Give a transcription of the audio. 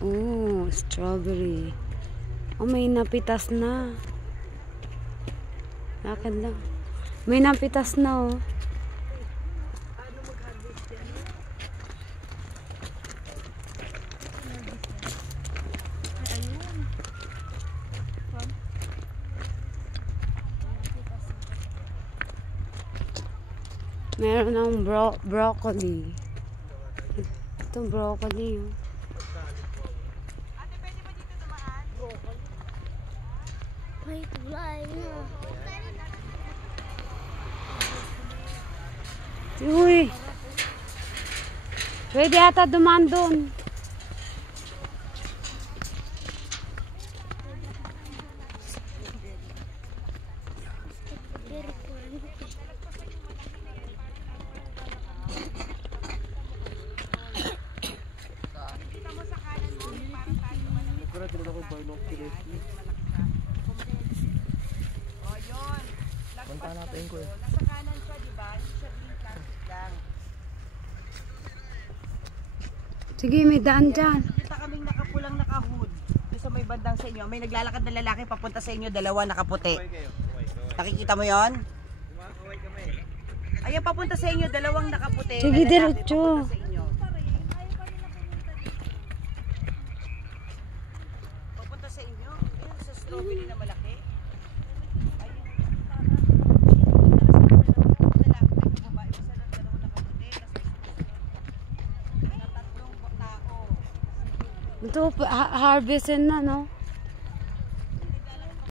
Oh, strawberry. Oh, may napitas na. Lakad lang. May napitas na, oh. Meron ng broccoli. Ito broccoli. Ate, pwede ba dito dumaan? Wait, wala na. Uy! Pwede ata dumaan doon. O, yun. Lagpas ka dito. Nasa kanan siya, di ba? Hindi siya green plastic lang. Sige, may daan dyan. Kita kaming nakapulang nakahood. Doon sa may bandang sa inyo. May naglalakad na lalaki papunta sa inyo. Dalawa nakaputi. Nakikita mo yon? Ayan, papunta sa inyo. Dalawang nakaputi. Sige, na lalaki diretso. papunta sa inyo. Papunta sa inyo? Ayan, sa strawberry na malaki. Ayun. Ito, harvestin na, no?